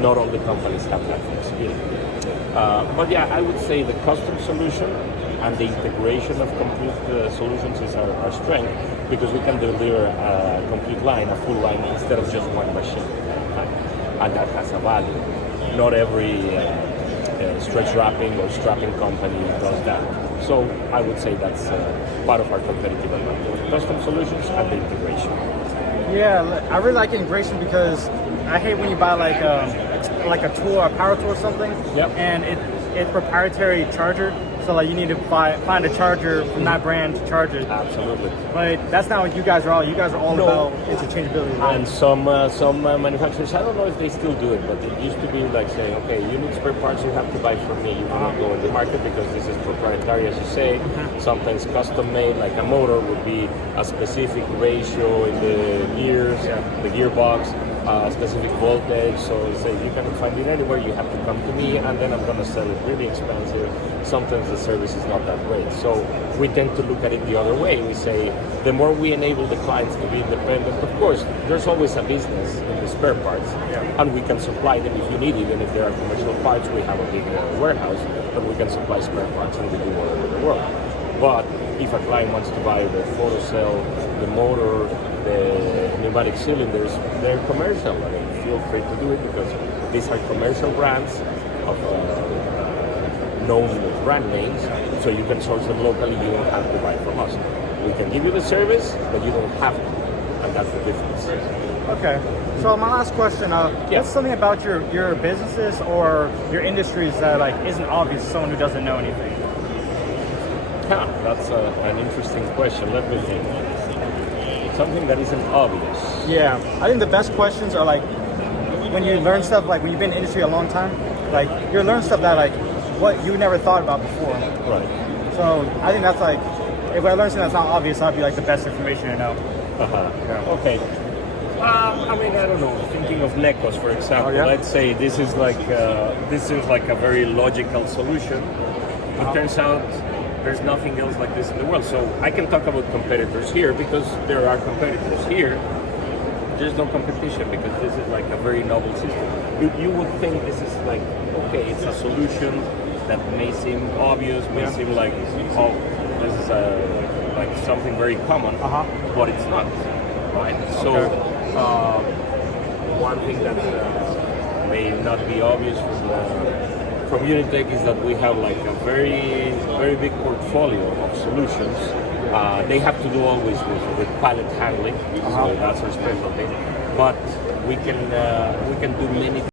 not all the companies have that flexibility. But yeah, I would say the custom solution and the integration of complete solutions is our strength, because we can deliver a complete line, a full line, instead of just one machine. And that has a value. Not every stretch wrapping or strapping company does that. So I would say that's part of our competitive advantage. Custom solutions and the integration. Yeah, I really like integration because I hate when you buy like a tool, a power tool or something, Yep. and it's proprietary charger. So like you need to find a charger from that brand to charge it. Absolutely. But that's not what you guys are all. You guys are all No. about interchangeability. Right? And some manufacturers, I don't know if they still do it, but it used to be like saying, okay, you need spare parts, you have to buy from me. You cannot go in the market because this is proprietary, as you say. Sometimes custom made, like a motor would be a specific ratio in the gears, the gearbox, a specific voltage. So say you cannot find it anywhere, you have to come to me, and then I'm going to sell it really expensive. Sometimes the service is not that great. So we tend to look at it the other way. We say the more we enable the clients to be independent, of course, there's always a business in the spare parts, and we can supply them if you need it. And if there are commercial parts, we have a big warehouse, and we can supply spare parts, and we do all over the world. But if a client wants to buy the photocell, the motor, the pneumatic cylinders, they're commercial. I mean, feel free to do it, because these are commercial brands of known brand names, so you can source them locally. You don't have to buy from us. We can give you the service, but you don't have to, and that's the difference. Okay. So my last question, what's something about your businesses or your industries that like isn't obvious to someone who doesn't know anything? That's an interesting question. Let me think. Something that isn't obvious. Yeah, I think the best questions are like when you learn stuff, like when you've been in the industry a long time, like you learn stuff that like what you never thought about before. Right. So I think that's like, if I learn something that's not obvious, that'd be like the best information to know. Okay. I mean, I don't know. Thinking of Necos, for example. Let's say this is like a very logical solution. It turns out there's nothing else like this in the world. So I can talk about competitors here because there are competitors here. There's no competition because this is like a very novel system. You would think this is like, okay, it's a solution that may seem obvious, may seem like, oh, this is like something very common, but it's not, right? So one thing that may not be obvious from MotionTech is that we have like a very, very big portfolio of solutions. They have to do always with pallet handling, so that's our specialty. But we can do many